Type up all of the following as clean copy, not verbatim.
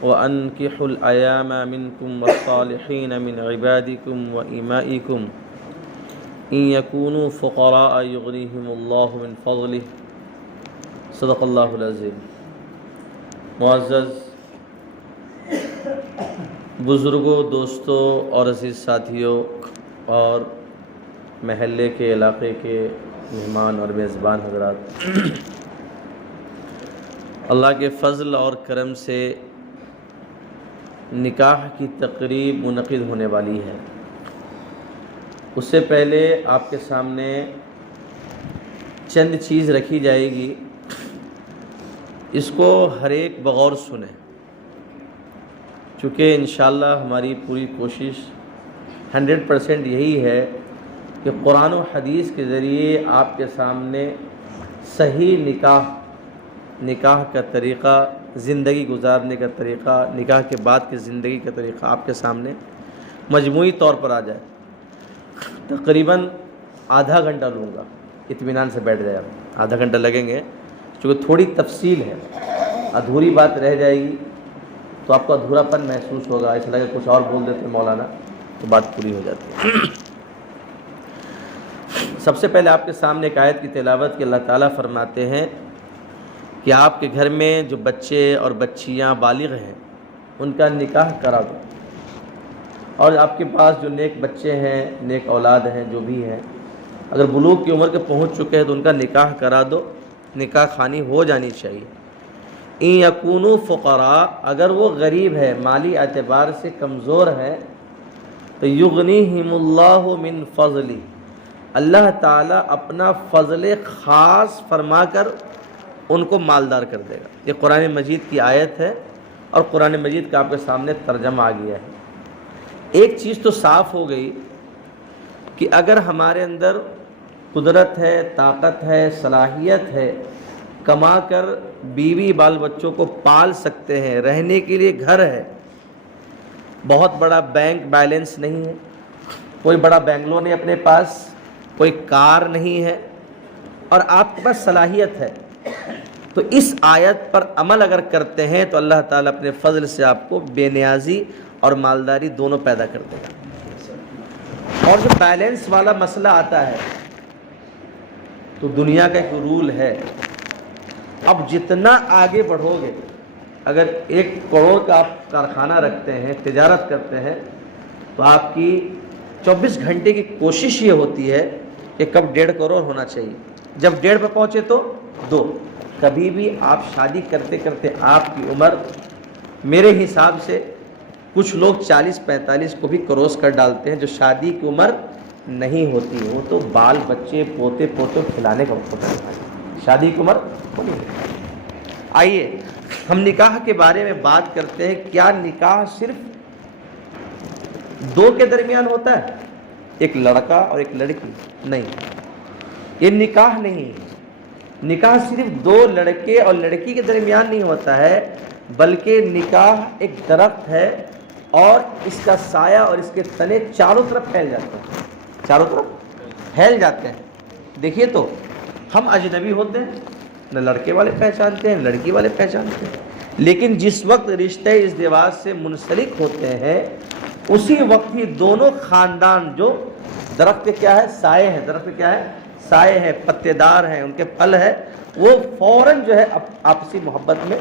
وأنكحوا الأيام منكم والصالحين من عبادكم وإمائكم إن يكونوا فقراء يغنيهم الله من فضله صدق اللہ العظیم۔ معزز بزرگوں، دوستوں اور عزیز ساتھیوں اور محلے کے علاقے کے مہمان اور میزبان حضرات، اللہ کے فضل اور کرم سے نکاح کی تقریب منعقد ہونے والی ہے۔ اس سے پہلے آپ کے سامنے چند چیز رکھی جائے گی، اس کو ہر ایک بغور سنیں، چونکہ انشاءاللہ ہماری پوری کوشش 100% یہی ہے کہ قرآن و حدیث کے ذریعے آپ کے سامنے صحیح نکاح کا طریقہ، زندگی گزارنے کا طریقہ، نکاح کے بعد کی زندگی کا طریقہ آپ کے سامنے مجموعی طور پر آ جائے۔ تقریباً آدھا گھنٹہ لوں گا، اطمینان سے بیٹھ جائے آپ، آدھا گھنٹہ لگیں گے، چونکہ تھوڑی تفصیل ہے، ادھوری بات رہ جائے گی تو آپ کو ادھورا پن محسوس ہوگا، اس لگے کچھ اور بول دیتے مولانا تو بات پوری ہو جاتی ہے۔ سب سے پہلے آپ کے سامنے ایک آیت کی تلاوت کہ اللہ تعالیٰ فرماتے ہیں کہ آپ کے گھر میں جو بچے اور بچیاں بالغ ہیں ان کا نکاح کرا دو، اور آپ کے پاس جو نیک بچے ہیں، نیک اولاد ہیں، جو بھی ہیں، اگر بلوغ کی عمر کے پہنچ چکے ہیں تو ان کا نکاح کرا دو، نکاح خوانی ہو جانی چاہیے۔ ان یکونوا فقراء، اگر وہ غریب ہے، مالی اعتبار سے کمزور ہے، تو یغنیہم اللہ من فضلہ، اللہ تعالیٰ اپنا فضل خاص فرما کر ان کو مالدار کر دے گا۔ یہ قرآن مجید کی آیت ہے اور قرآن مجید کا آپ کے سامنے ترجمہ آ گیا ہے۔ ایک چیز تو صاف ہو گئی کہ اگر ہمارے اندر قدرت ہے، طاقت ہے، صلاحیت ہے، کما کر بیوی بال بچوں کو پال سکتے ہیں، رہنے کے لیے گھر ہے، بہت بڑا بینک بیلنس نہیں ہے، کوئی بڑا بنگلو نہیں اپنے پاس، کوئی کار نہیں ہے، اور آپ کے پاس صلاحیت ہے، تو اس آیت پر عمل اگر کرتے ہیں تو اللہ تعالیٰ اپنے فضل سے آپ کو بے نیازی اور مالداری دونوں پیدا کر دے گا۔ اور جو بیلنس والا مسئلہ آتا ہے تو دنیا کا ایک رول ہے، اب جتنا آگے بڑھو گے، اگر 1 کروڑ کا آپ کارخانہ رکھتے ہیں، تجارت کرتے ہیں، تو آپ کی 24 گھنٹے کی کوشش یہ ہوتی ہے کہ کب 1.5 کروڑ ہونا چاہیے، جب 1.5 پہ پہنچے تو 2۔ کبھی بھی آپ شادی کرتے کرتے آپ کی عمر میرے حساب سے کچھ لوگ 40-45 کو بھی کروس کر ڈالتے ہیں، جو شادی کی عمر نہیں ہوتی، وہ تو بال بچے پوتے کھلانے کا وقت ہوتا ہے، شادی کی عمر نہیں ہوتی۔ آئیے ہم نکاح کے بارے میں بات کرتے ہیں۔ کیا نکاح صرف 2 کے درمیان ہوتا ہے، ایک لڑکا اور ایک لڑکی؟ نہیں، یہ نکاح نہیں ہے۔ نکاح صرف 2 لڑکے اور لڑکی کے درمیان نہیں ہوتا ہے، بلکہ نکاح ایک درخت ہے اور اس کا سایہ اور اس کے تنے چاروں طرف پھیل جاتے ہیں، چاروں طرف پھیل جاتے ہیں۔ دیکھیے تو ہم اجنبی ہوتے ہیں، نہ لڑکے والے پہچانتے ہیں لڑکی والے پہچانتے ہیں، لیکن جس وقت رشتہ ازدواج سے منسلک ہوتے ہیں اسی وقت ہی دونوں خاندان، جو درخت کے کیا ہے، سائے ہیں، درخت کیا ہے، سائے ہیں، پتے دار ہیں، ان کے پھل ہے، وہ فوراً جو ہے آپسی محبت میں،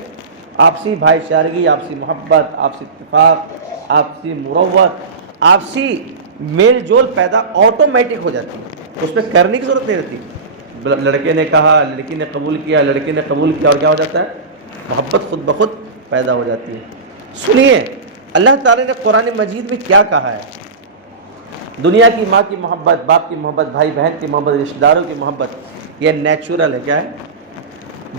آپسی بھائی چارگی، آپسی محبت، آپسی اتفاق، آپسی مروت، آپسی میل جول پیدا آٹومیٹک ہو جاتی ہے، اس میں کرنے کی ضرورت نہیں رہتی۔ لڑکے نے کہا، لڑکی نے قبول کیا، لڑکی نے قبول کیا، اور کیا ہو جاتا ہے، محبت خود بخود پیدا ہو جاتی ہے۔ سنیے اللہ تعالی نے قرآن مجید میں کیا کہا ہے۔ دنیا کی ماں کی محبت، باپ کی محبت، بھائی بہن کی محبت، رشتہ داروں کی محبت، یہ نیچرل ہے، کیا ہے،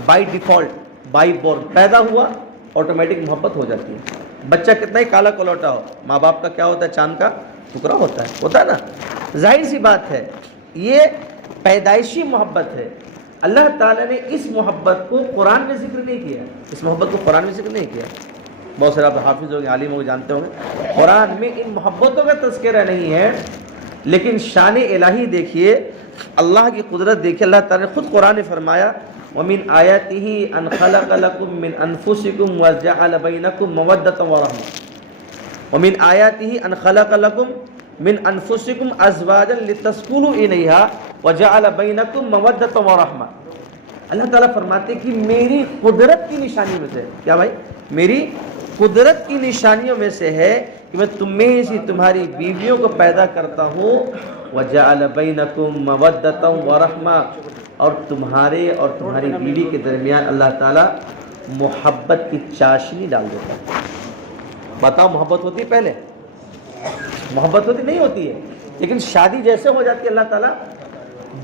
بائی ڈیفالٹ، بائی بورن، پیدا ہوا آٹومیٹک محبت ہو جاتی ہے۔ بچہ کتنا ہی کالا کلوٹا ہو، ماں باپ کا کیا ہوتا ہے، چاند کا ٹکڑا ہوتا ہے نا، ظاہر سی بات ہے، یہ پیدائشی محبت ہے۔ اللہ تعالیٰ نے اس محبت کو قرآن میں ذکر نہیں کیا، اس محبت کو قرآن میں ذکر نہیں کیا۔ بہت سارے آپ حافظ ہوں گے، عالم ہوں گے، جانتے ہوں گے، قرآن میں ان محبتوں کا تذکرہ نہیں ہے، لیکن شان الہی دیکھیے، اللہ کی قدرت دیکھیے، اللہ تعالیٰ نے خود قرآن میں فرمایا ومن آیاتہ ان خلق لکم من انفسکم وجعل بینکم مودۃ ورحمۃ ومن آیاتہ ان خلق لکم من انفسکم ازواجا لتسکنوا الیہا وجعل بینکم مودۃ ورحمۃ. اللہ تعالیٰ فرماتے کہ میری قدرت کی نشانی میں سے، کیا بھائی؟ میری قدرت کی نشانیوں میں سے ہے کہ میں تمہیں سے تمہاری بیویوں کو پیدا کرتا ہوں. وجعل بینکم مودۃ ورحمۃ، اور تمہارے اور تمہاری بیوی کے درمیان اللہ تعالیٰ محبت کی چاشنی ڈال دیتا ہے. بتاؤ محبت ہوتی ہے پہلے؟ محبت ہوتی نہیں ہوتی ہے. لیکن شادی جیسے ہو جاتی ہے اللہ تعالیٰ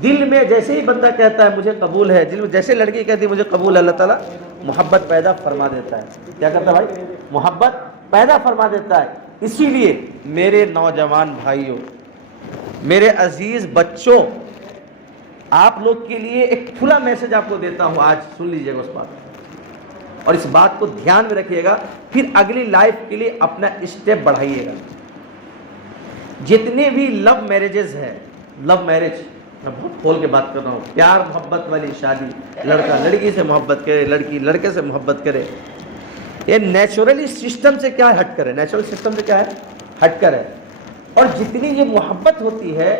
دل میں جیسے ہی بندہ کہتا ہے مجھے قبول ہے، دل میں جیسے لڑکی کہتی ہے مجھے قبول ہے، اللہ تعالیٰ محبت پیدا فرما دیتا ہے. کیا کرتا ہے بھائی؟ محبت پیدا فرما دیتا ہے. اسی لیے میرے نوجوان بھائیوں، میرے عزیز بچوں، آپ لوگ کے لیے ایک کھلا میسج آپ کو دیتا ہوں آج، سن لیجئے گا اس بات کو، اور اس بات کو دھیان میں رکھیے گا، پھر اگلی لائف کے لیے اپنا اسٹیپ بڑھائیے گا. جتنے بھی لو میرجز ہیں، لو میرج میں بہت کھول کے بات کر رہا ہوں، پیار محبت والی شادی، لڑکا لڑکی سے محبت کرے، لڑکی لڑکے سے محبت کرے، یہ نیچرلی سسٹم سے کیا ہٹ کر ہے، نیچرل سسٹم سے کیا ہے ہٹ کر ہے. اور جتنی یہ محبت ہوتی ہے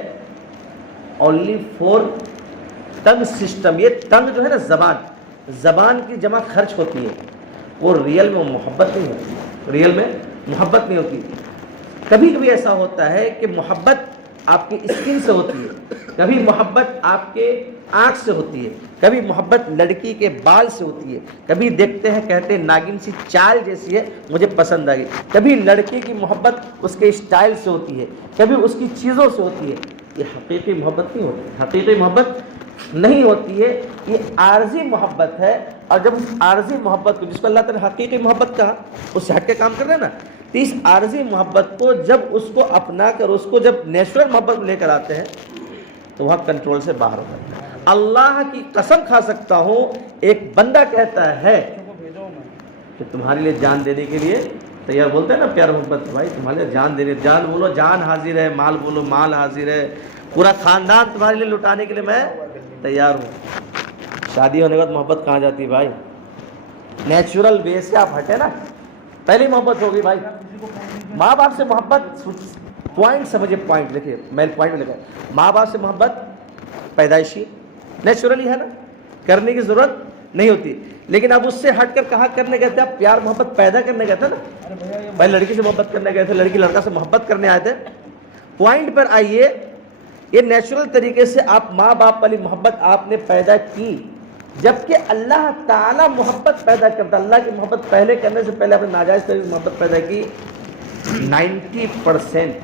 اونلی فور ٹنگ سسٹم، یہ ٹنگ جو ہے نا زبان کی جمع خرچ ہوتی ہے، وہ ریئل میں محبت نہیں ہوتی، ریئل میں محبت نہیں ہوتی. کبھی کبھی ایسا ہوتا ہے کہ محبت آپ کی اسکن سے ہوتی ہے، کبھی محبت آپ کے آنکھ سے ہوتی ہے، کبھی محبت لڑکی کے بال سے ہوتی ہے، کبھی دیکھتے ہیں کہتے ہیں ناگن سی چال جیسی ہے مجھے پسند آئی، کبھی لڑکے کی محبت اس کے اسٹائل سے ہوتی ہے، کبھی اس کی چیزوں سے ہوتی ہے. یہ حقیقی محبت نہیں ہوتی، حقیقی محبت نہیں ہوتی ہے، یہ عارضی محبت ہے. اور جب اس عارضی محبت کو، جس کو اللہ تعالیٰ نے حقیقی محبت کہا، اس سے ہٹ کے کام کر رہے ہیں نا، تو اس عارضی محبت کو جب اس کو اپنا کر، اس کو جب نیچرل محبت لے کر آتے ہیں تو وہاں کنٹرول سے باہر ہو جاتا ہے. اللہ کی قسم کھا سکتا ہوں، ایک بندہ کہتا ہے کہ تمہارے لیے جان دینے کے لیے تیار، بولتے ہیں نا پیار محبت، بھائی تمہارے لیے جان دینے، جان بولو جان حاضر ہے، مال بولو مال حاضر ہے، پورا خاندان تمہارے لیے لٹانے کے لیے میں تیار ہوں. شادی ہونے کے بعد محبت کہاں جاتی ہے بھائی؟ نیچرل وے سے آپ ہٹے نا، پہلی محبت ہوگی بھائی ماں باپ سے محبت. پوائنٹ سمجھے، پوائنٹ دیکھیے، میں پوائنٹ میں لکھا ہے، ماں باپ سے محبت پیدائشی نیچرلی ہے نا، کرنے کی ضرورت نہیں ہوتی. لیکن اب اس سے ہٹ کر کہاں کرنے گئے تھے آپ؟ پیار محبت پیدا کرنے گئے تھے نا. پہلے لڑکی سے محبت کرنے گئے تھے، لڑکی لڑکا سے محبت کرنے آئے تھے. پوائنٹ پر آئیے، یہ نیچرل طریقے سے آپ ماں باپ والی محبت آپ نے پیدا کی، جبکہ اللہ تعالیٰ محبت پیدا کرتا. اللہ کی محبت پہلے کرنے سے پہلے آپ نے ناجائز طریقے سے محبت پیدا کی. 90%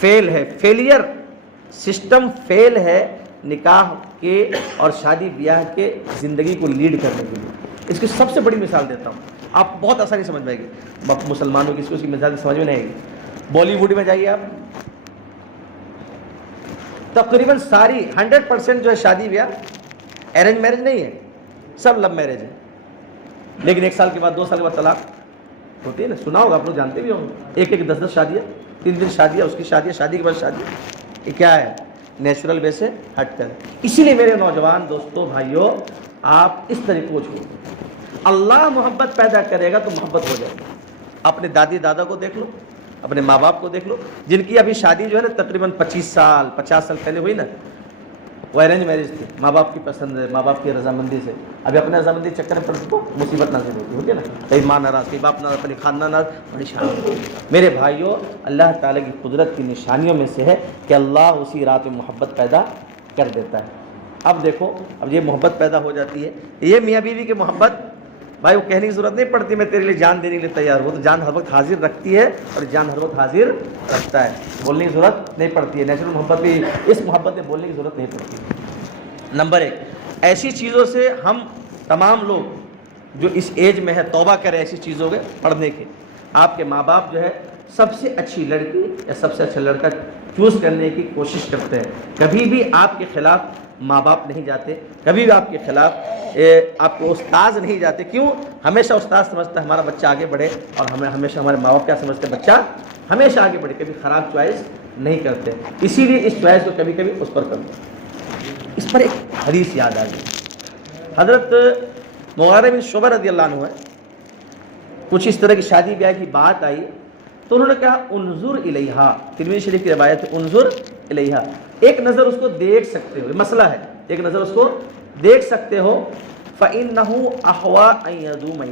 فیل ہے، فیلئر سسٹم فیل ہے نکاح کے اور شادی بیاہ کے زندگی کو لیڈ کرنے کے لیے. اس کی سب سے بڑی مثال دیتا ہوں، آپ بہت آسانی سمجھ پائیں گے. مسلمانوں کی اس کی مثال سمجھ میں نہیں آئے گی. بالی ووڈ میں جائیے آپ، تقریباً ساری 100% جو ہے شادی بیاہ ارینج میرج نہیں ہے، سب لو میرج ہے. لیکن 1 سال کے بعد 2 سال کے بعد طلاق ہوتی ہے نا، سنا ہوگا آپ لوگ، جانتے بھی ہوں گے. 1 10 شادیاں، 3 شادیاں، اس کی شادی، شادی کے بعد شادی. یہ کیا ہے؟ نیچرل وے سے ہٹ کر. اسی لیے میرے نوجوان دوستوں بھائیوں، آپ اس طریقے کو چھوڑ دیں. اللہ محبت پیدا کرے گا تو محبت ہو جائے گی. اپنے دادی دادا کو دیکھ لو، اپنے ماں باپ کو دیکھ لو، جن کی ابھی شادی جو ہے نا تقریباً 25 سال 50 سال پہلے ہوئی نا، وہ ارینج میرج تھی. ماں باپ کی پسند ہے، ماں باپ کی رضامندی سے. ابھی اپنے رضامندی چکر میں پڑتے تو مصیبت نازل ہوتی ہے نا، کئی ماں ناراض، کئی باپ ناراض، کئی خاندان ناراض، پریشان. میرے بھائیوں، اللہ تعالیٰ کی قدرت کی نشانیوں میں سے ہے کہ اللہ اسی رات میں محبت پیدا کر دیتا ہے. اب دیکھو، اب یہ محبت پیدا ہو جاتی ہے، یہ میاں بیوی کی محبت بھائی وہ کہنے کی ضرورت نہیں پڑتی میں تیرے لیے جان دینے کے لیے تیار ہوں. تو جان ہر وقت حاضر رکھتی ہے اور جان ہر وقت حاضر رکھتا ہے، بولنے کی ضرورت نہیں پڑتی ہے. نیچرل محبت بھی، اس محبت میں بولنے کی ضرورت نہیں پڑتی. نمبر 1، ایسی چیزوں سے ہم تمام لوگ جو اس ایج میں ہے توبہ کریں ایسی چیزوں کے پڑھنے کے. آپ کے ماں باپ جو ہے سب سے اچھی لڑکی یا سب سے اچھا لڑکا چوز کرنے کی کوشش کرتے ہیں. کبھی بھی آپ کے خلاف ماں باپ نہیں جاتے، کبھی بھی آپ کے خلاف آپ کو استاذ نہیں جاتے. کیوں؟ ہمیشہ استاذ سمجھتا ہے ہمارا بچہ آگے بڑھے، اور ہمیں ہمیشہ ہمارے ماں باپ کیا سمجھتے ہیں؟ بچہ ہمیشہ آگے بڑھے. کبھی خراب چوائس نہیں کرتے. اسی لیے اس چوائس کو کبھی کبھی اس پر کرتے. اس پر ایک حدیث یاد آ گئی. حضرت مغیرہ بن شعبہ رضی اللہ عنہ ہے، کچھ اس طرح کی شادی بیاہ کی بات آئی تو انہوں نے کہا انظر الیہا، ترمذی شریف کی روایت ہے انظر الیہا، ایک نظر اس کو دیکھ سکتے ہو، مسئلہ ہے ایک نظر اس کو دیکھ سکتے ہو، فَإِنَّهُ أَحْوَىٰ أَن يَدُومَ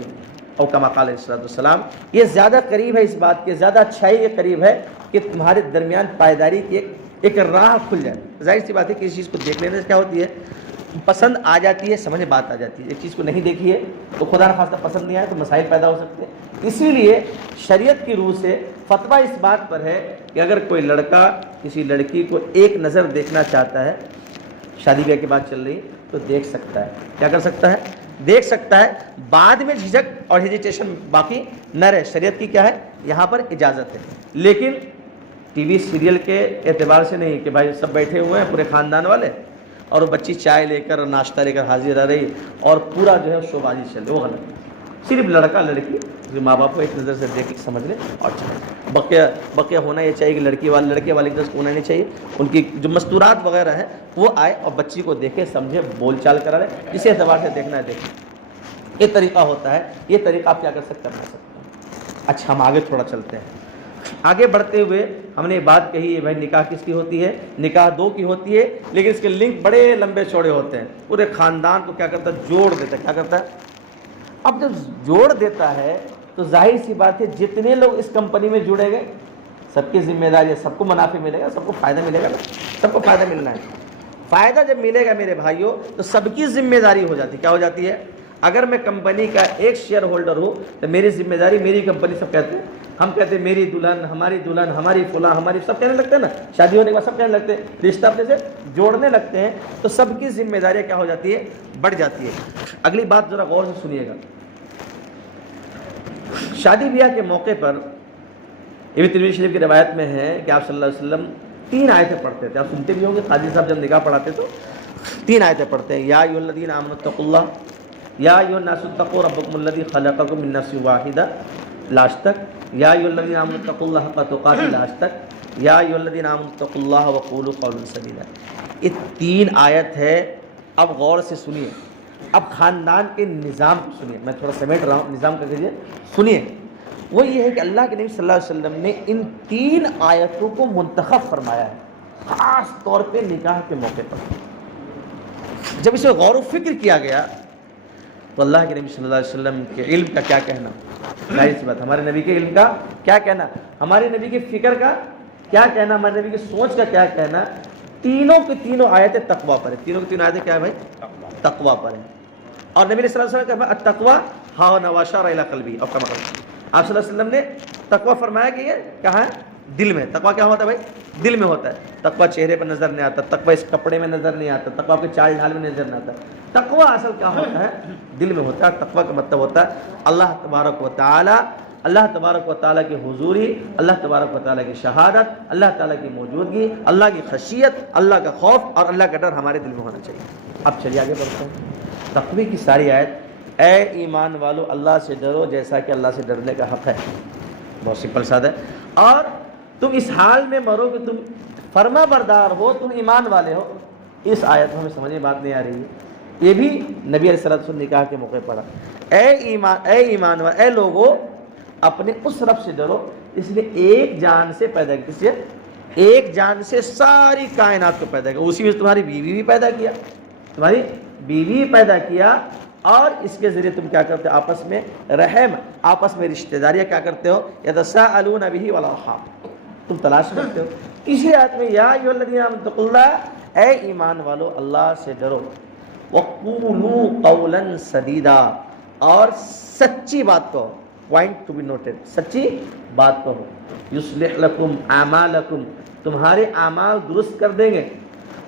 او کما قال علیہ السلام، یہ زیادہ قریب ہے اس بات کے، زیادہ اچھائی کے قریب ہے کہ تمہارے درمیان پائیداری کی ایک راہ کھل جائے۔ ظاہر سی بات ہے کہ اس چیز کو دیکھ لینے سے کیا ہوتی ہے، پسند آ جاتی ہے، سمجھ بات آ جاتی ہے۔ ایک چیز کو نہیں دیکھی ہے تو خدا نخواستہ پسند نہیں آئے تو مسائل پیدا ہو سکتے ہیں۔ اسی لیے شریعت کی روح سے فتویٰ اس بات پر ہے کہ اگر کوئی لڑکا کسی لڑکی کو ایک نظر دیکھنا چاہتا ہے، شادی بیاہ کی بات چل رہی تو دیکھ سکتا ہے۔ کیا کر سکتا ہے؟ دیکھ سکتا ہے، بعد میں جھجک اور ہیجیٹیشن باقی نہ رہے۔ شریعت کی کیا ہے یہاں پر اجازت ہے، لیکن ٹی وی سیریل کے اعتبار سے نہیں کہ بھائی سب بیٹھے ہوئے ہیں پورے خاندان والے اور وہ بچی چائے لے کر ناشتہ لے کر حاضر رہ رہی اور پورا جو ہے شو بازی چل رہی، وہ غلط ہے۔ صرف لڑکا لڑکی ماں باپ کو ایک نظر سے دیکھ کے سمجھ لیں اور چلے۔ بقیہ ہونا یہ چاہیے کہ لڑکے والی طرف ہونا نہیں چاہیے، ان کی جو مستورات وغیرہ ہیں وہ آئے اور بچی کو دیکھے سمجھے بول چال کرا رہے، جس اعتبار سے دیکھنا ہے دیکھیں۔ یہ طریقہ ہوتا ہے، یہ طریقہ آپ کیا کر سکتے ہیں۔ اچھا ہم آگے تھوڑا چلتے ہیں۔ آگے بڑھتے ہوئے ہم نے بات کہی ہے بھائی نکاح کس کی ہوتی ہے، نکاح دو کی ہوتی ہے، لیکن اس کے لنک بڑے لمبے چوڑے ہوتے ہیں، پورے خاندان کو کیا کرتا ہے جوڑ دیتا ہے۔ کیا کرتا ہے؟ اب جب جوڑ دیتا ہے تو ظاہر سی بات ہے جتنے لوگ اس کمپنی میں جڑے گئے سب کی ذمہ داری ہے، سب کو منافع ملے گا، سب کو فائدہ ملے گا، سب کو فائدہ ملنا ہے۔ فائدہ جب ملے گا میرے بھائیوں تو سب کی ذمہ داری ہو جاتی ہے۔ کیا ہو جاتی ہے؟ اگر میں کمپنی کا ایک شیئر ہولڈر ہوں تو میری ذمہ داری میری کمپنی، سب کہتے ہیں، ہم کہتے ہیں میری دلہن، ہماری فلاں، ہماری، سب کہنے لگتے ہیں نا، شادی ہونے کے بعد سب کہنے لگتے ہیں، رشتہ اپنے سے جوڑنے لگتے ہیں تو سب کی ذمہ داریاں کیا ہو جاتی ہے؟ بڑھ جاتی ہے۔ اگلی بات ذرا غور سے سنیے گا۔ شادی بیاہ کے موقع پر یہ بھی ترمذی شریف کی روایت میں ہے کہ آپ صلی اللہ علیہ وسلم 3 آیتیں پڑھتے تھے۔ آپ سنتے بھی ہوں گے قاضی صاحب جب نکاح پڑھاتے تو 3 آیتیں پڑھتے ہیں، یا ایھا الذین آمنوا اتقوا اللہ، یا ایھا الناس اتقوا ربکم الذی خلقکم من نفس واحدہ، لاسٹ تک، یا ایھا الذین آمنوا اتقوا اللہ حق تقاتہ، لاسٹ تک، یا ایھا الذین آمنوا اتقوا اللہ وقولوا قولا سدیدا۔ یہ 3 آیت ہے۔ اب غور سے سنیے، اب خاندان کے نظام کو سنیے، میں تھوڑا سمیٹ رہا ہوں، نظام کر دیجیے، سنیے۔ وہ یہ ہے کہ اللہ کے نبی صلی اللہ علیہ وسلم نے ان 3 آیتوں کو منتخب فرمایا ہے، خاص طور پہ نکاح کے موقع پر۔ جب اسے غور و فکر کیا گیا تو اللہ کے نبی صلی اللہ علیہ وسلم کے علم کا کیا کہنا، ظاہر سی بات ہمارے نبی کے علم کا کیا کہنا، ہمارے نبی کے فکر کا کیا کہنا، ہمارے نبی کی سوچ کا کیا کہنا۔ تینوں کی تینوں آیتیں تقویٰ پر ہیں۔ تینوں کی تینوں آیتیں کیا ہے بھائی؟ تقویٰ پر ہیں۔ اور نبی صلی اللہ علیہ وسلم کا التقویٰ ہاؤن واشار الی قلبی، اور کما آپ صلی اللہ علیہ وسلم نے تقویٰ فرمایا کہ یہ کہاں ہے؟ دل میں۔ تقویٰ کیا ہوتا ہے بھائی؟ دل میں ہوتا ہے۔ تقویٰ چہرے پر نظر نہیں آتا، تقویٰ اس کپڑے میں نظر نہیں آتا، تقویٰ کے چال ڈھال میں نظر نہیں آتا۔ تقویٰ اصل کیا ہوتا ہے؟ دل میں ہوتا ہے۔ تقویٰ کا مطلب ہوتا ہے اللہ تبارک و تعالیٰ کی حضوری، اللہ تبارک و تعالیٰ کی شہادت، اللہ تعالیٰ کی موجودگی، اللہ کی خشیت، اللہ کا خوف اور اللہ کا ڈر ہمارے دل میں ہونا چاہیے۔ اب چلیے آگے بڑھتے ہیں۔ تقوی کی ساری آیت، اے ایمان والو اللہ سے ڈرو جیسا کہ اللہ سے ڈرنے کا حق ہے۔ بہت سمپل سادہ ہے۔ اور تم اس حال میں مرو کہ تم فرما بردار ہو، تم ایمان والے ہو۔ اس آیت میں ہمیں سمجھ میں بات نہیں آ رہی ہے، یہ بھی نبی علیہ الصلوۃ والسلام نکاح کے موقع پڑھا۔ اے ایمان والے، اے لوگو اپنے اس رب سے ڈرو اس نے ایک جان سے پیدا کیا، اس نے ایک جان سے ساری کائنات کو پیدا کیا، اسی میں تمہاری بیوی بھی پیدا کیا، تمہاری بیوی پیدا کیا، اور اس کے ذریعے تم کیا کرتے ہو؟ آپس میں رحم، آپس میں رشتہ داریاں کیا کرتے ہو؟ یتساءلون بہ والارحام، تم تلاش کرتے ہو۔ تیسری آیت میں یا ایھا الذین آمنوا اتقوا اللہ، اے ایمان والو اللہ سے ڈرو، وقولوا قولا سدیدا، اور سچی بات کہو، پوائنٹ ٹو بی نوٹڈ، سچی بات کہو۔ یصلح لکم اعمالکم، تمہارے اعمال درست کر دیں گے،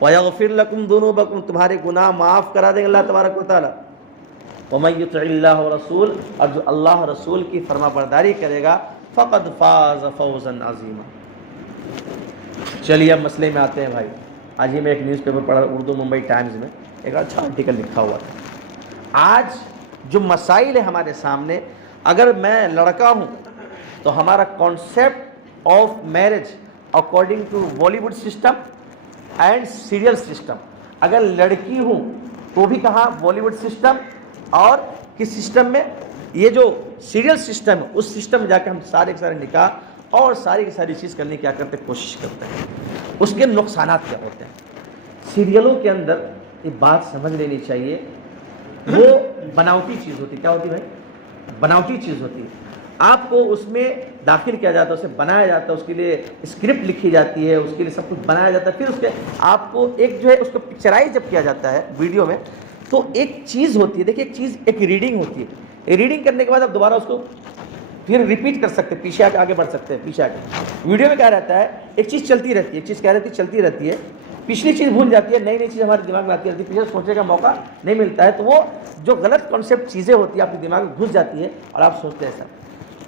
ویغفر لکم ذنوبکم، تمہارے گناہ معاف کرا دیں گے اللہ تبارک و تعالی۔ ومن یطع اللہ ورسول، اور جو اللہ رسول کی فرما برداری کرے گا، فقد فاز فوزا عظیما۔ چلیے اب مسئلے میں آتے ہیں بھائی۔ آج ہی میں ایک نیوز پیپر پڑھا، اردو ممبئی ٹائمز میں ایک اچھا آرٹیکل لکھا ہوا تھا۔ آج جو مسائل ہے ہمارے سامنے، اگر میں لڑکا ہوں تو ہمارا concept of marriage according to Bollywood system and serial system, اگر لڑکی ہوں تو بھی کہاں؟ بالی ووڈ سسٹم، اور کس سسٹم میں؟ یہ جو سیریل سسٹم ہے اس سسٹم میں جا کے ہم سارے کے سارے نکاح اور ساری کی ساری چیز کرنے کی کیا کرتے ہیں؟ کوشش کرتے ہیں۔ اس کے نقصانات کیا ہوتے ہیں؟ سیریلوں کے اندر یہ بات سمجھ لینی چاہیے، وہ بناوٹی چیز ہوتی ہے۔ کیا ہوتی ہے بھائی؟ بناوٹی چیز ہوتی ہے۔ آپ کو اس میں داخل کیا جاتا ہے، اسے بنایا جاتا ہے، اس کے لیے اسکرپٹ لکھی جاتی ہے، اس کے لیے سب کچھ بنایا جاتا ہے، پھر اس کے آپ کو ایک جو ہے اس کو پکچرائز جب کیا جاتا ہے ویڈیو میں، تو ایک چیز ہوتی ہے، دیکھیے ایک چیز، ایک ریڈنگ ہوتی ہے، ریڈنگ کرنے کے بعد آپ دوبارہ اس کو پھر ریپیٹ کر سکتے ہیں، پیچھے آگے بڑھ سکتے ہیں، پیچھے آگے۔ ویڈیو میں کیا رہتا ہے؟ ایک چیز چلتی رہتی ہے، ایک چیز کیا رہتی ہے؟ چلتی رہتی ہے، پچھلی چیز بھول جاتی ہے، نئی نئی چیز ہمارے دماغ میں آتی رہتی ہے، پیچھے سوچنے کا موقع نہیں ملتا ہے، تو وہ جو غلط کانسیپٹ چیزیں ہوتی ہیں آپ کے دماغ میں گھس جاتی ہے اور آپ سوچتے ہیں ایسا۔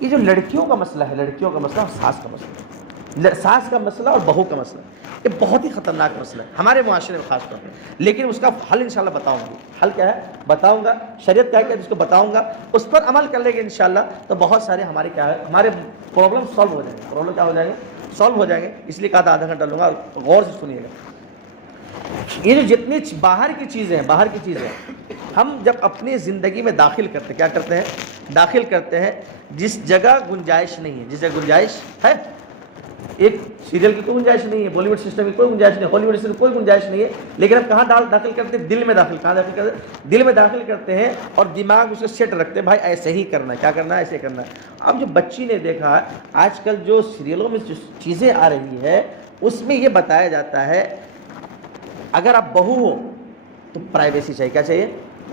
یہ جو لڑکیوں کا مسئلہ ہے، لڑکیوں کا مسئلہ اور ساس کا مسئلہ، ساس کا مسئلہ اور بہو کا مسئلہ، یہ بہت ہی خطرناک مسئلہ ہے ہمارے معاشرے میں خاص طور پہ، لیکن اس کا حل انشاءاللہ بتاؤں گا۔ حل کیا ہے بتاؤں گا، شریعت کیا ہے جس کو بتاؤں گا، اس پر عمل کر لیں گے انشاءاللہ تو بہت سارے ہمارے کیا ہے، ہمارے پرابلم سالو ہو جائیں گے۔ پرابلم کیا ہو جائیں گے؟ سالو ہو جائیں گے۔ اس لیے کہا تھا آدھا گھنٹہ لوں گا، غور سے سنیے گا۔ یہ جو جتنی باہر کی چیزیں ہیں، باہر کی چیزیں ہم جب اپنی زندگی میں داخل کرتے ہیں، کیا کرتے ہیں؟ داخل کرتے ہیں جس جگہ گنجائش نہیں ہے، جس جگہ گنجائش ہے، ایک سیریل کی کوئی گنجائش نہیں ہے، بالی ووڈ سسٹم کی کوئی گنجائش نہیں ہے، ہالی ووڈ سسٹم کی کوئی گنجائش نہیں ہے، لیکن ہم کہاں داخل کرتے ہیں؟ دل میں داخل، کہاں داخل کرتے ہیں؟ دل میں داخل کرتے ہیں، اور دماغ اسے سیٹ رکھتے ہیں، بھائی ایسے ہی کرنا ہے، کیا کرنا ہے؟ ایسے کرنا ہے۔ اب جو بچی نے دیکھا آج کل جو سیریلوں میں جو چیزیں آ رہی ہے، اس میں یہ بتایا جاتا ہے اگر آپ بہو ہو تو پرائیویسی چاہیے۔ کیا چاہیے؟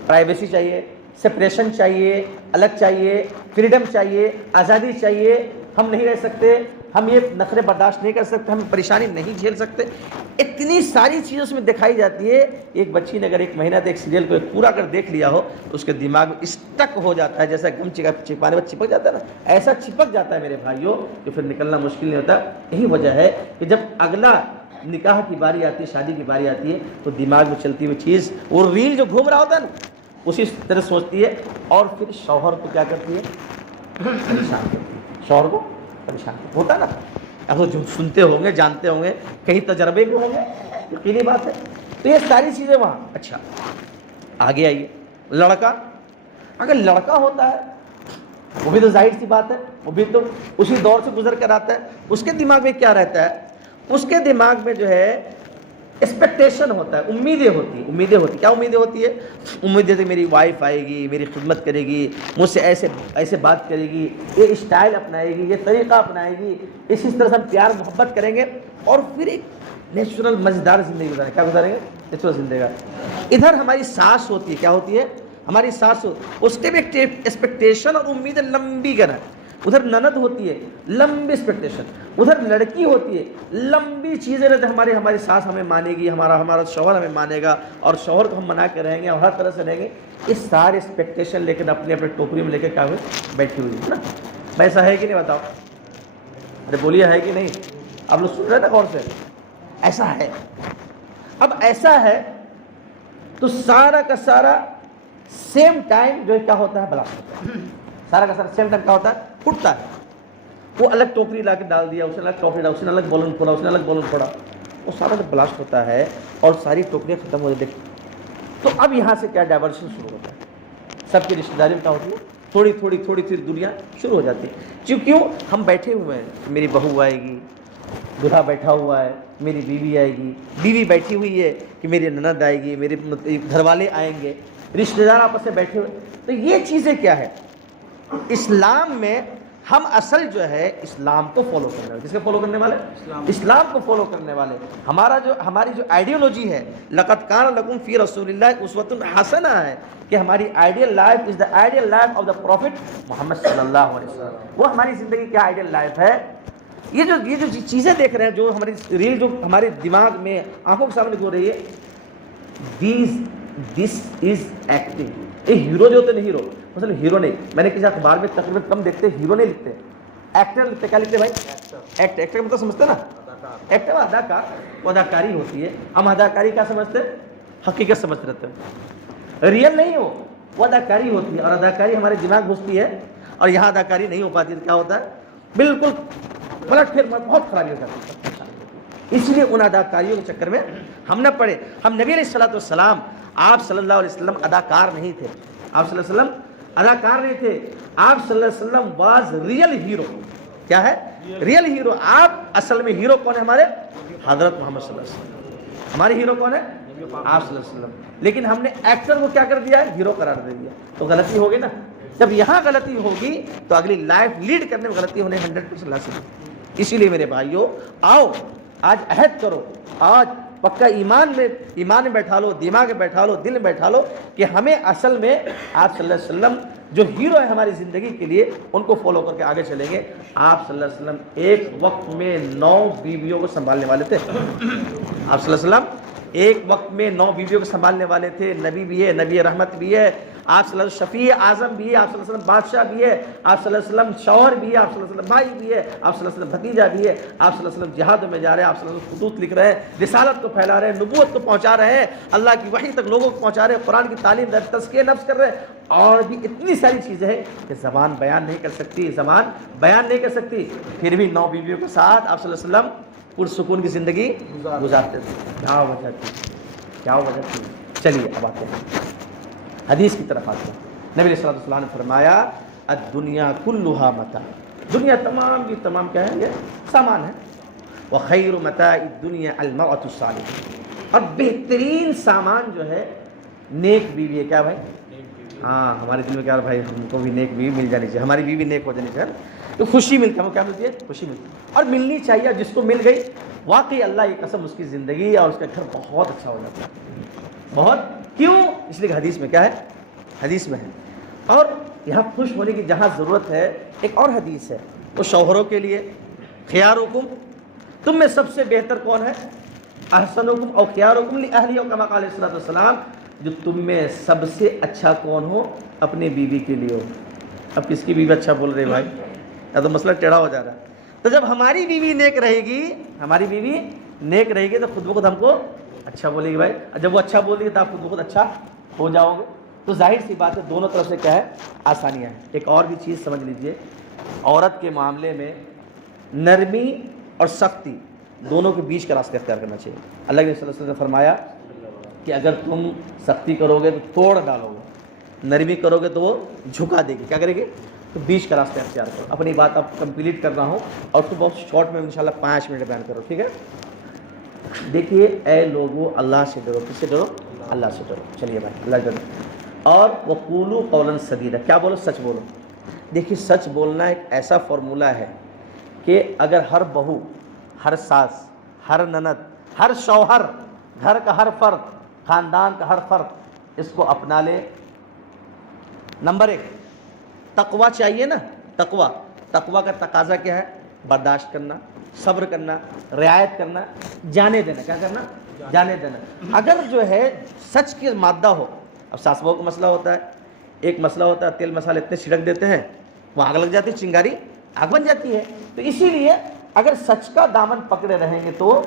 پرائیویسی چاہیے، سپریشن چاہیے، الگ چاہیے، فریڈم چاہیے، آزادی چاہیے، ہم نہیں رہ سکتے، ہم یہ نخرے برداشت نہیں کر سکتے، ہم پریشانی نہیں جھیل سکتے، اتنی ساری چیزیں اس میں دکھائی جاتی ہے۔ ایک بچی نے اگر ایک مہینہ ایک سیریل کو پورا کر دیکھ لیا ہو تو اس کے دماغ میں اسٹک ہو جاتا ہے، جیسا گم چھپانے میں چپک جاتا ہے نا، ایسا چپک جاتا ہے میرے بھائیوں کہ پھر نکلنا مشکل نہیں ہوتا۔ یہی وجہ ہے کہ جب اگلا نکاح کی باری آتی ہے، شادی کی باری آتی ہے، تو دماغ میں چلتی ہوئی چیز، وہ ریل جو گھوم رہا ہوتا ہے نا، اسی طرح سوچتی ہے، اور پھر شوہر کو کیا کرتی ہے؟ پریشان کرتی ہے، شوہر کو پریشان ہوتا ہے نا۔ اب جو سنتے ہوں گے، جانتے ہوں گے، کہیں تجربے بھی ہوں گے، یقینی بات ہے۔ تو یہ ساری چیزیں وہاں۔ اچھا آگے آئیے، لڑکا، اگر لڑکا ہوتا ہے وہ بھی تو ظاہر سی بات ہے، وہ بھی تو اسی دور سے گزر کر آتا ہے، اس کے دماغ میں کیا رہتا ہے؟ اس کے دماغ میں جو ہے ایکسپیکٹیشن ہوتا ہے، امیدیں ہوتی ہیں، امیدیں ہوتی ہیں۔ کیا امیدیں ہوتی ہے؟ امیدیں کہ میری وائف آئے گی، میری خدمت کرے گی، مجھ سے ایسے بات کرے گی، یہ اسٹائل اپنائے گی، یہ طریقہ اپنائے گی، اسی طرح سے ہم پیار محبت کریں گے، اور پھر ایک نیچرل مزیدار زندگی گزاریں۔ کیا گزاریں گے؟ نیچرل زندگی۔ ادھر ہماری ساس ہوتی ہے، کیا ہوتی ہے؟ ہماری ساس، اس کے بھی ایکسپیکٹیشن اور امیدیں لمبی کریں۔ ادھر نند ہوتی ہے، لمبی ایکسپیکٹیشن، ادھر لڑکی ہوتی ہے، لمبی چیزیں رہتے ہیں، ہماری ساس ہمیں مانے گی، ہمارا شوہر ہمیں مانے گا، اور شوہر کو ہم منا کے رہیں گے، اور ہر طرح سے رہیں گے۔ اس سارے ایکسپیکٹیشن لے کر اپنے ٹوکری میں لے کے کیا ہوئے؟ بیٹھی ہوئی ہے نا۔ ایسا ہے کہ نہیں بتاؤ؟ ارے بولیے ہے کہ نہیں؟ آپ لوگ سن رہے تھے غور سے؟ ایسا ہے۔ اب ایسا ہے تو سارا کا سارا سیم ٹائم جو ہے کیا ہوتا ہے؟ بلاسٹ ہوتا ہے۔ سارا کا سارا سیم ٹائم کیا ہوتا ہے؟ پھٹتا ہے۔ وہ الگ ٹوکری لا کے ڈال دیا، اس نے الگ ٹوکری ڈالا، اس نے الگ بالون پھوڑا، اس نے الگ بالون پھوڑا، وہ سارا جب بلاسٹ ہوتا ہے اور ساری ٹوکریاں ختم ہو جاتی، تو اب یہاں سے کیا ڈائیورشن شروع ہوتا ہے؟ سب کی رشتہ داری میں کیا ہوتی ہے؟ تھوڑی تھوڑی دنیا شروع ہو جاتی ہے۔ کیوں؟ ہم بیٹھے ہوئے ہیں، میری بہو آئے گی، دلہا بیٹھا ہوا ہے، میری بیوی آئے گی، بیوی بیٹھی ہوئی ہے کہ میری نند آئے گی، میرے گھر والے آئیں گے، رشتہ دار آپس میں بیٹھے ہوئے۔ تو یہ چیزیں کیا ہے؟ اسلام میں ہم اصل جو ہے اسلام کو فالو کرنے والے، کس کو فالو کرنے والے؟ اسلام کو فالو کرنے والے۔ ہماری جو آئیڈیالوجی ہے، لقد کان لکم فی رسول اللہ اسوۃ حسنہ ہے، کہ ہماری ideal life is the ideal life of the prophet Muhammad صلی اللہ علیہ وسلم۔ وہ ہماری زندگی کیا آئیڈیل لائف ہے؟ یہ جو چیزیں دیکھ رہے ہیں، جو ہماری ریل جو ہمارے دماغ میں آنکھوں کے سامنے گزر رہی ہے، دس از ایکٹنگ۔ یہ ہیرو جو ہوتے ہیں، ہیرو مثلا ہیرو نہیں، میں نے کسی اخبار میں تقریباً کم دیکھتے، ہیرو نہیں لکھتے، ایکٹر لکھتے۔ کیا لکھتے بھائی؟ ایکٹر مطلب سمجھتے نا، ایکٹر اداکار، وہ اداکاری ہوتی ہے۔ ہم اداکاری کیا سمجھتے؟ حقیقت سمجھتے رہتے ہیں، ریئل نہیں ہو، وہ اداکاری ہوتی ہے، اور اداکاری ہمارے دماغ گھستی ہے، اور یہاں اداکاری نہیں ہو پاتی تو کیا ہوتا ہے؟ بالکل پلٹ پھر بہت خرابی ہو جاتی ہے۔ اس لیے ان اداکاریوں کے چکر میں ہم نہ پڑے۔ ہم نبی علیہ الصلوۃ والسلام آپ صلی اللہ علیہ وسلم اداکار نہیں تھے، آپ صلی اللہ علیہ وسلم اداکار نہیں تھے، آپ صلی اللہ علیہ وسلم واز ریئل ہیرو. کیا ہے؟ Real hero. آپ اصل میں ہیرو کون ہے ہمارے؟ حضرت محمد صلی اللہ علیہ وسلم. ہمارے ہیرو کون ہے؟ آپ صلی اللہ علیہ وسلم. لیکن ہم نے ایکٹر کو کیا کر دیا ہے؟ ہیرو قرار دے دیا. تو غلطی ہوگی نا. جب یہاں غلطی ہوگی تو اگلی لائف لیڈ کرنے میں غلطی ہونے 100% لازم ہے. اسی لیے میرے بھائیوں، آؤ آج عہد کرو، آج پکا ایمان میں بیٹھا لو، دماغ میں بیٹھا لو، دل میں بیٹھا لو کہ ہمیں اصل میں آپ صلی اللہ علیہ وسلم جو ہیرو ہے ہماری زندگی کے لیے، ان کو فالو کر کے آگے چلیں گے. آپ صلی اللہ علیہ وسلم ایک وقت میں 9 بیویوں کو سنبھالنے والے تھے. آپ صلی اللہ علیہ وسلم ایک وقت میں 9 بیویوں کو سنبھالنے والے تھے. نبی بھی ہے، نبی رحمت بھی ہے، آپ صلی اللہ علیہ وسلم شفیع اعظم بھی ہے، آپ صلی اللہ علیہ وسلم بادشاہ بھی ہے، آپ صلی اللہ علیہ وسلم شوہر بھی ہے، آپ صلی اللہ علیہ وسلم بھائی بھی ہے، آپ صلی اللہ علیہ وسلم بھتیجا بھی ہے، آپ صلی اللہ علیہ وسلم جہاد میں جا رہے ہیں، آپ صلی اللہ علیہ وسلم خطوط لکھ رہے ہیں، رسالت کو پھیلا رہے ہیں، نبوت کو پہنچا رہے ہیں، اللہ کی وحی تک لوگوں کو پہنچا رہے ہیں، قرآن کی تعلیم در تزکیہ نفس کر رہے ہیں. اور بھی اتنی ساری چیزیں ہیں کہ زبان بیان نہیں کر سکتی، زبان بیان نہیں کر سکتی. پھر بھی 9 بیویوں کے ساتھ آپ صلی اللہ علیہ وسلم پرسکون کی زندگی گزارتے تھے. کیا وجہ تھی؟ کیا وجہ تھی؟ چلیے اب آتے ہیں حدیث کی طرف آتے ہیں. نبی علیہ الصلوۃ والسلام نے فرمایا الدنیا کلھا متاع، دنیا تمام کی تمام کیا ہے؟ یہ سامان ہے. وخیر متاع الدنیا المرأة الصالحہ، اور بہترین سامان جو ہے نیک بیوی ہے. کیا بھائی؟ ہاں، ہمارے دل میں کیا بھائی ہم کو بھی نیک بیوی مل جانی چاہیے، ہماری بیوی نیک ہو جانی چاہیے تو خوشی ملتی ہے. ہمیں کیا ملتی ہے؟ خوشی ملتی ہے، اور ملنی چاہیے. جس کو مل گئی واقعی اللہ کی قسم اس کی زندگی اور اس کا گھر بہت اچھا ہو جاتا ہے. بہت. کیوں؟ اس لیے کہ حدیث میں کیا ہے؟ حدیث میں ہے. اور یہاں خوش ہونے کی جہاں ضرورت ہے، ایک اور حدیث ہے وہ شوہروں کے لیے. خیارکم، تم میں سب سے بہتر کون ہے؟ احسنکم او خیارکم لاہلی، کما قال علیہ الصلوۃ والسلام، جو تم میں سب سے اچھا کون ہو؟ اپنے بیوی کے لیے ہو. اب کس کی بیوی اچھا بول رہے بھائی؟ یا تو مسئلہ ٹیڑھا ہو جا رہا ہے. تو جب ہماری بیوی نیک رہے گی، ہماری بیوی نیک رہے گی تو خود بخود ہم کو اچھا بولے گی بھائی. جب وہ اچھا بولے گی تو آپ خود بخود اچھا ہو جاؤ گے. تو ظاہر سی بات ہے دونوں طرف سے کیا ہے؟ آسانیاں ہیں. ایک اور بھی چیز سمجھ لیجئے، عورت کے معاملے میں نرمی اور سختی دونوں کے بیچ کا راستہ اختیار کرنا چاہیے. اللہ کے رسول صلی اللہ علیہ وسلم نے فرمایا کہ اگر تم سختی کرو گے تو توڑ ڈالو گے، نرمی کرو گے تو وہ جھکا دے گی. کیا کرے گی؟ تو بیچ کا راستہ اختیار کرو. اپنی بات اب کمپلیٹ کر رہا ہوں اور اس کو بہت شارٹ میں انشاءاللہ 5 منٹ بیان کرو. ٹھیک ہے؟ دیکھیے اے لوگو، اللہ سے ڈرو. کس سے ڈرو؟ اللہ سے ڈرو. چلیے بھائی اللہ ڈرو. اور وقولوا قولا سدیدا، کیا بولو؟ سچ بولو. دیکھیے سچ بولنا ایک ایسا فارمولہ ہے کہ اگر ہر بہو، ہر ساس، ہر نند، ہر شوہر، گھر کا ہر فرد، خاندان کا ہر فرد اس کو اپنا لے. نمبر 1 تقوی چاہیے نا. تقوی کا تقاضا کیا ہے؟ برداشت کرنا، صبر کرنا، رعایت کرنا، جانے دینا. کیا کرنا؟ جانے دینا. اگر جو ہے سچ کی مادہ ہو، اب ساس بہو کا مسئلہ ہوتا ہے، ایک مسئلہ ہوتا ہے تیل مسالے اتنے چھڑک دیتے ہیں وہ آگ لگ جاتی ہے، چنگاری آگ بن جاتی ہے. تو اسی لیے اگر سچ کا دامن پکڑے رہیں گے تو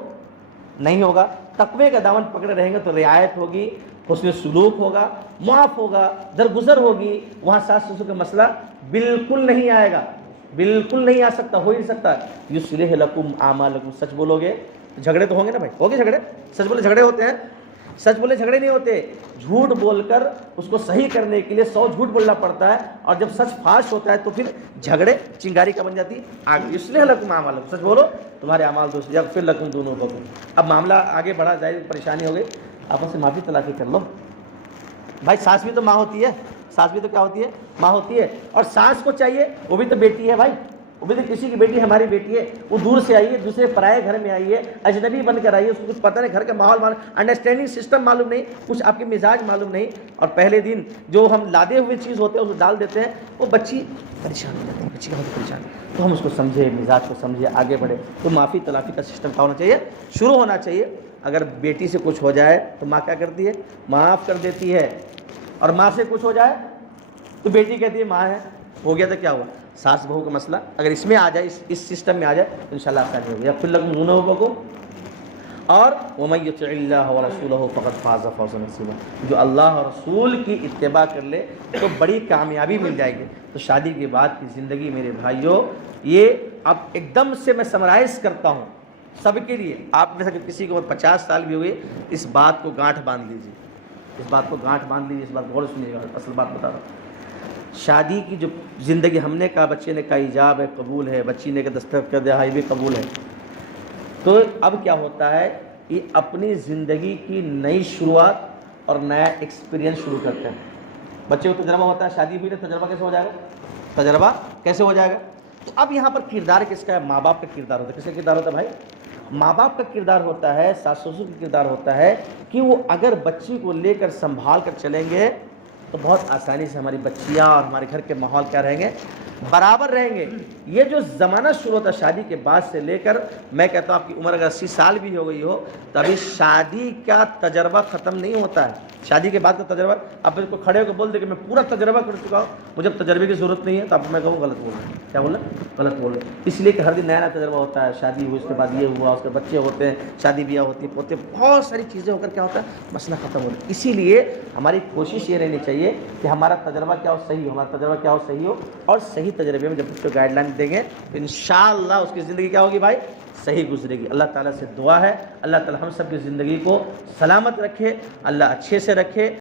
نہیں ہوگا. تقوی کا دامن پکڑے رہیں گے تو رعایت ہوگی، حسن سلوک ہوگا، معاف ہوگا، درگزر ہوگی. وہاں ساس سسر کا مسئلہ بالکل نہیں آئے گا، بالکل نہیں آ سکتا، ہو ہی نہیں سکتا. یصلح لکم اعمالکم، سچ بولو گے جھگڑے تو ہوں گے نا بھائی، ہوگے جھگڑے. سچ بولے جھگڑے ہوتے ہیں؟ سچ بولے جھگڑے نہیں ہوتے. جھوٹ بول کر اس کو صحیح کرنے کے لیے 100 جھوٹ بولنا پڑتا ہے، اور جب سچ فاش ہوتا ہے تو پھر جھگڑے چنگاری کا بن جاتی ہے آگ. یصلح لکم اعمالکم، سچ بولو تمہارے اعمال دوست. یغفر لکم ذنوبکم. اب معاملہ آگے بڑھا جائے، پریشانی ہو گئی، آپس سے معافی تلافی کر لو بھائی. ساس بھی تو ماں ہوتی ہے، ساس بھی تو کیا ہوتی ہے؟ ماں ہوتی ہے. اور ساس کو چاہیے، وہ بھی تو بیٹی ہے بھائی، وہ بھی تو کسی کی بیٹی ہماری بیٹی ہے. وہ دور سے آئی ہے، دوسرے پرائے گھر میں آئی ہے، اجنبی بن کر آئی ہے، اس کو کچھ پتہ نہیں، گھر کا ماحول معلوم، انڈرسٹینڈنگ سسٹم معلوم نہیں، کچھ آپ کے مزاج معلوم نہیں. اور پہلے دن جو ہم لادے ہوئے چیز ہوتے ہیں اس کو ڈال دیتے ہیں، وہ بچی پریشان ہو جاتی ہے، بچی بہت پریشان. تو ہم اس کو سمجھے، مزاج کو سمجھے، آگے بڑھے. تو معافی تلافی کا سسٹم کیا ہونا چاہیے؟ شروع ہونا چاہیے. اگر بیٹی سے کچھ ہو جائے تو ماں کیا کرتی ہے؟ معاف کر دیتی ہے. اور ماں سے کچھ ہو جائے تو بیٹی کہتی ہے ماں ہے، ہو گیا تو کیا ہوا؟ ساس بہو کا مسئلہ اگر اس میں آ جائے، اس سسٹم میں آ جائے تو انشاءاللہ آسانی ہوگی. یغفر لکم ذنوبکم. اور ومن یطع اللہ ورسولہ فقد فاز فوزا عظیما، جو اللہ اور رسول کی اتباع کر لے تو بڑی کامیابی مل جائے گی. تو شادی کے بعد کی زندگی میرے بھائیوں، یہ اب ایک دم سے میں سمرائز کرتا ہوں سب کے لیے. آپ میں سے کسی کو 50 سال بھی ہوئے، اس بات کو گانٹھ باندھ لیجیے. اس بات کو گانٹھ باندھ لیجیے، اس بات کو غور سے سنیے گا، اصل بات بتا رہا ہوں۔ شادی کی جو زندگی، ہم نے کہا بچے نے کہا ایجاب ہے، قبول ہے، بچی نے کہا دستخط کر دیا، ہاں یہ بھی قبول ہے، تو اب کیا ہوتا ہے، یہ اپنی زندگی کی نئی شروعات اور نیا ایکسپیرینس شروع کرتے ہیں۔ بچے کو تجربہ ہوتا ہے، شادی ہوئی تو تجربہ کیسے ہو جائے گا؟ تجربہ کیسے ہو جائے گا؟ تو اب یہاں پر کردار کس کا ہے؟ ماں باپ کا کردار ہوتا ہے۔ کس کا کردار ہوتا ہے بھائی؟ ماں باپ کا کردار ہوتا ہے، ساس سسر کا کردار ہوتا ہے کہ وہ اگر بچی کو لے کر سنبھال کر چلیں گے تو بہت آسانی سے ہماری بچیاں اور ہمارے گھر کے ماحول کیا رہیں گے؟ برابر رہیں گے۔ یہ جو زمانہ شروع ہوتا ہے شادی کے بعد سے لے کر، میں کہتا ہوں آپ کی عمر اگر 80 سال بھی ہو گئی ہو تو ابھی شادی کا تجربہ ختم نہیں ہوتا ہے۔ شادی کے بعد کا تجربہ، اب اس کو کھڑے ہو کے بول دے کہ میں پورا تجربہ کر چکا ہوں، مجھے اب تجربے کی ضرورت نہیں ہے، تو اب میں کہوں غلط بول رہے ہیں۔ کیا بول رہے ہیں؟ غلط بول رہے ہیں۔ اس لیے کہ ہر دن نیا نیا تجربہ ہوتا ہے، شادی ہوئی اس کے بعد یہ ہوا، اس کے بچے ہوتے ہیں، شادی بیاہ ہوتی ہے، پوتے، بہت ساری چیزیں ہو کر کیا ہوتا ہے، مسئلہ ختم ہوتا ہے۔ اسی لیے ہماری کوشش یہ رہنی چاہیے کہ ہمارا تجربہ کیا ہو، صحیح ہو، ہمارا تجربہ کیا ہو، صحیح ہو، اور صحیح تجربے میں جب بچوں کو گائیڈ لائن دیں گے تو انشاءاللہ اس کی زندگی کیا ہوگی بھائی؟ صحیح گزرے گی۔ اللہ تعالیٰ سے دعا ہے اللہ تعالیٰ ہم سب کی زندگی کو سلامت رکھے، اللہ اچھے سے رکھے۔